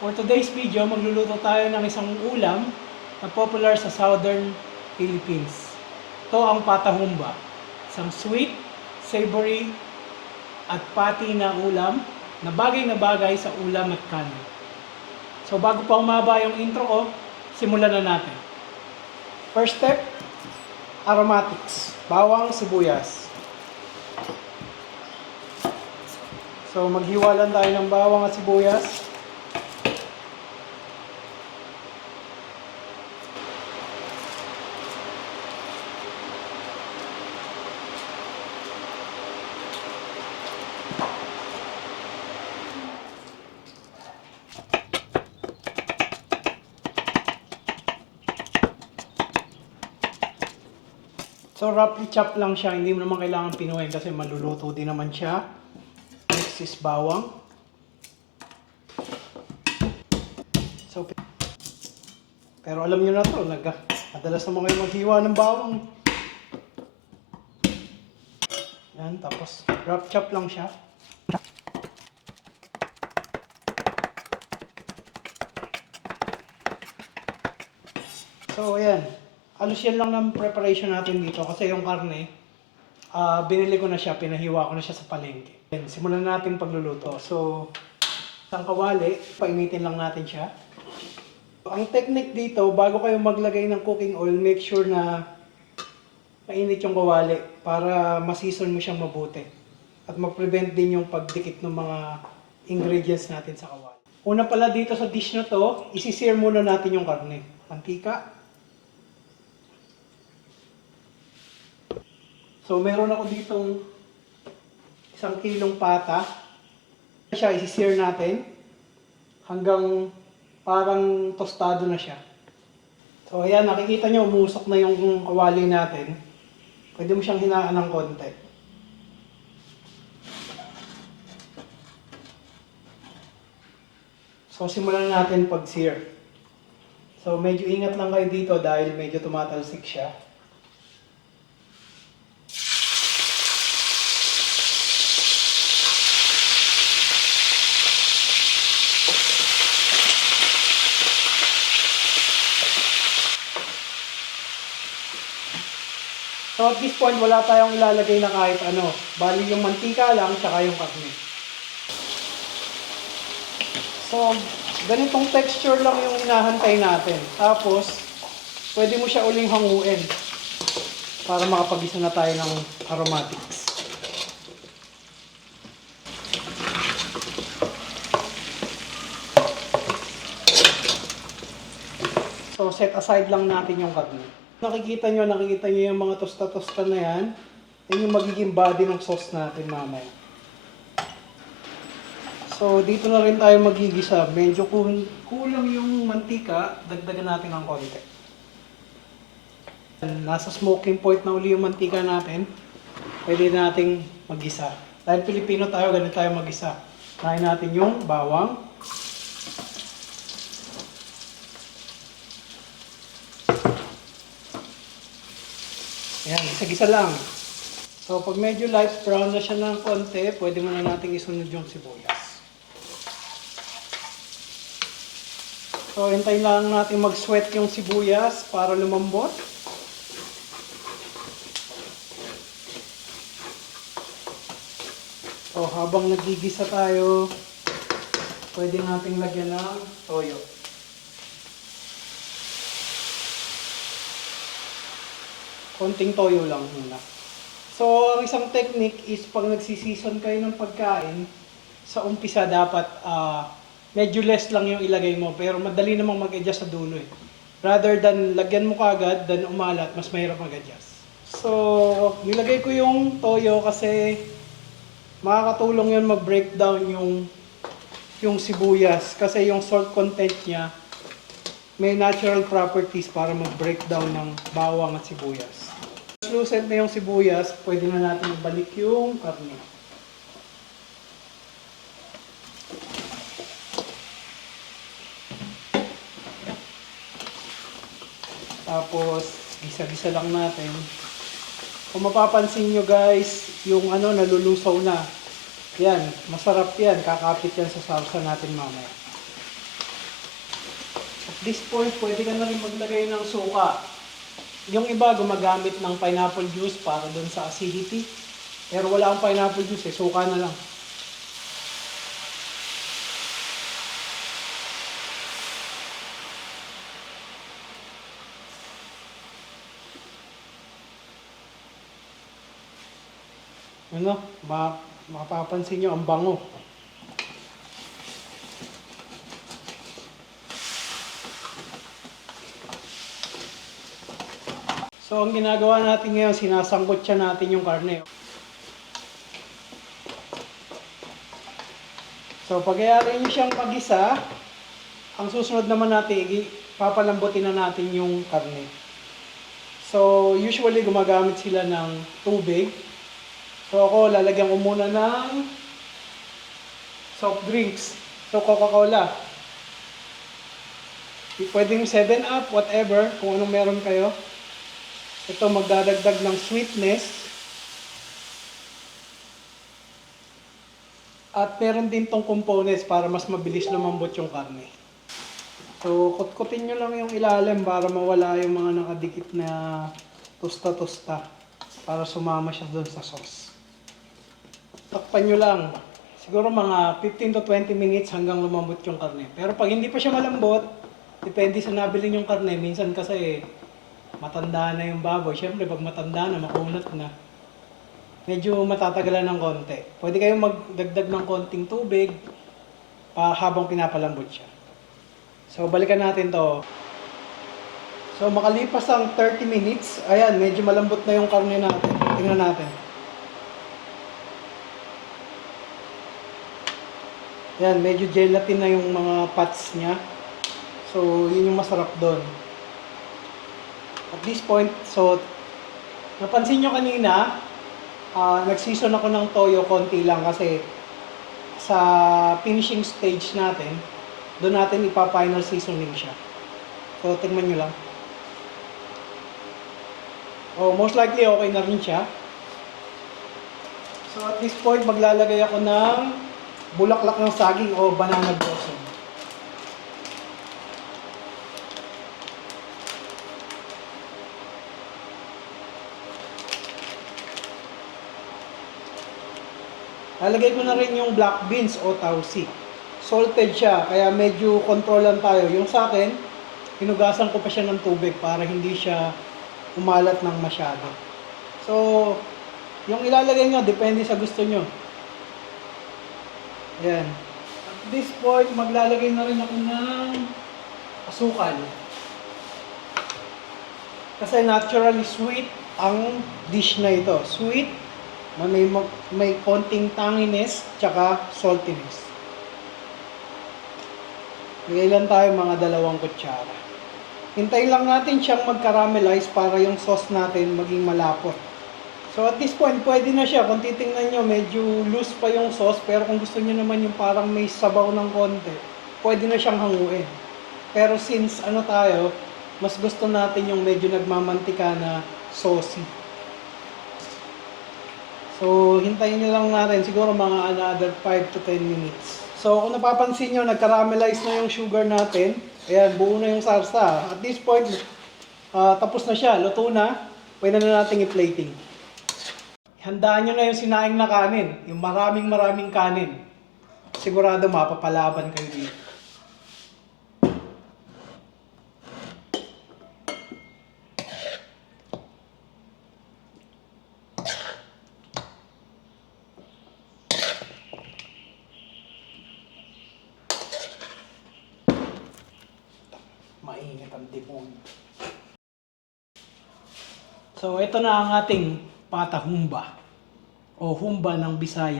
For today's video, magluluto tayo ng isang ulam na popular sa Southern Philippines. Ito ang patahumba. Isang sweet, savory, at patty na ulam na bagay sa ulam at kanin. So bago pa umaba yung intro ko, simulan na natin. First step, aromatics. Bawang, sibuyas. So maghiwa lang tayo ng bawang at sibuyas. So roughly chop lang siya, hindi mo naman kailangan pinuhin kasi maluluto din naman siya. Next is bawang. So, pero alam niyo na to, madalas naman kayo maghiwa ng bawang. Yan, tapos rough chop lang siya. So ayan, halos yan lang ng preparation natin dito kasi yung karne, binili ko na siya, pinahiwa ko na siya sa palengke. Then, simulan natin pagluluto. So, isang kawali, painitin lang natin siya. Ang technique dito, bago kayo maglagay ng cooking oil, make sure na mainit yung kawali para ma-season mo siyang mabuti. At ma-prevent din yung pagdikit ng mga ingredients natin sa kawali. Una pala dito sa dish na to, isi-sear muna natin yung karne. Mantika. So, meron ako ditong 1 kilong pata. Siya, isi-sear natin hanggang parang tostado na siya. So, ayan, nakikita nyo, umusok na yung kawali natin. Pwede mo siyang hinaan ng konti. So, simulan natin pag-sear. So, medyo ingat lang kayo dito dahil medyo tumatalsik siya. So at this point, wala tayong ilalagay na kahit ano. Bali yung mantika lang, tsaka yung karne. So, ganitong texture lang yung hinahantay natin. Tapos, pwede mo siya uling hanguin para makapag-isa na tayo ng aromatics. So, set aside lang natin yung karne. Nakikita nyo yung mga tosta-tosta na yan. Yan yung magiging body ng sauce natin mamaya. So, dito na rin tayo magigisa. Medyo kulang yung mantika, dagdagan natin ng konti. Nasa smoking point na uli yung mantika natin. Pwede nating magisa. Dahil Pilipino tayo, ganun tayo magisa. Kain natin yung bawang. Ayan, isa-gisa lang. So, pag medyo light brown na siya ng konti, pwede mo na natin isunod yung sibuyas. So, hintayin lang natin mag-sweat yung sibuyas para lumambot. So, habang nagigisa tayo, pwede nating lagyan ng toyo. Konting toyo lang muna. So, ang isang technique is pag nagsisison kayo ng pagkain, sa umpisa dapat medyo less lang yung ilagay mo, pero madali namang mag-adjust sa dulo eh. Rather than lagyan mo kagad, then umalat, mas mahirap mag-adjust. So, nilagay ko yung toyo kasi makakatulong yun mag-breakdown yung sibuyas kasi yung salt content niya may natural properties para mag-breakdown ng bawang at sibuyas. Translucent na yung sibuyas, pwede na natin ibalik yung karne. Tapos, gisa-gisa lang natin. Kung mapapansin nyo guys, yung nalulusaw na. Yan, masarap yan. Kakapit yan sa salsa natin mamaya. This point, pwede ka na rin maglagay ng suka. Yung iba gumagamit ng pineapple juice para dun sa acidity. Pero wala akong pineapple juice eh, suka na lang. Ano, mapapansin nyo ang bango. So, ang ginagawa natin ngayon, sinasangkot siya natin yung karne. So, pag-ayari nyo siyang pag-isa, ang susunod naman natin, papalambutin na natin yung karne. So, usually gumagamit sila ng tubig. So, ako, lalagyan ko muna ng soft drinks. So, Coca-Cola. Pwedeng 7-Up, whatever, kung anong meron kayo. Ito magdadagdag ng sweetness. At meron din tong components para mas mabilis lumambot yung karne. So, kutkutin nyo lang yung ilalim para mawala yung mga nakadikit na tusta-tusta para sumama siya doon sa sauce. Takpan nyo lang. Siguro mga 15 to 20 minutes hanggang lumambot yung karne. Pero pag hindi pa siya malambot, depende sa nabili yung karne. Minsan kasi matanda na yung baboy. Siyempre, pag matanda na, makunat na. Medyo matatagalan ng konti. Pwede kayong magdagdag ng konting tubig habang pinapalambot siya. So, balikan natin to. So, makalipas ang 30 minutes, ayan, medyo malambot na yung karne natin. Tingnan natin. Ayan, medyo gelatin na yung mga parts niya. So, yun yung masarap doon. At this point, so, napansin nyo kanina, nag-season ako ng toyo konti lang kasi sa finishing stage natin, doon natin ipa-final seasoning siya. So, tingnan nyo lang. Oh, most likely okay na rin siya. So, at this point, maglalagay ako ng bulaklak ng saging o banana blossom. Lalagay ko na rin yung black beans o tausi. Salted siya, kaya medyo control lang tayo. Yung sa akin, hinugasan ko pa siya ng tubig para hindi siya umalat ng masyado. So, yung ilalagay nyo, depende sa gusto nyo. Ayan. At this point, maglalagay na rin ako ng asukal. Kasi naturally sweet ang dish na ito. Sweet, may konting tanginess, tsaka saltiness. Bigay lang tayo mga 2 kutsara. Hintayin lang natin siyang mag-caramelize para yung sauce natin maging malapot. So at this point, pwede na siya. Kung titingnan nyo, medyo loose pa yung sauce. Pero kung gusto nyo naman yung parang may sabaw ng konti, pwede na siyang hanguin. Pero since tayo, mas gusto natin yung medyo nagmamantika na saucy. So, hintayin nyo lang natin, siguro mga another 5 to 10 minutes. So, kung napapansin nyo, nag-caramelize na yung sugar natin. Ayan, buo na yung sarsa. At this point, tapos na siya, luto na. Pwede na natin i-plating. Handaan nyo na yung sinaing na kanin, yung maraming kanin. Sigurado mapapalaban kayo dito. Mainit ang demonyo. So, ito na ang ating patahumba o humba ng Bisaya.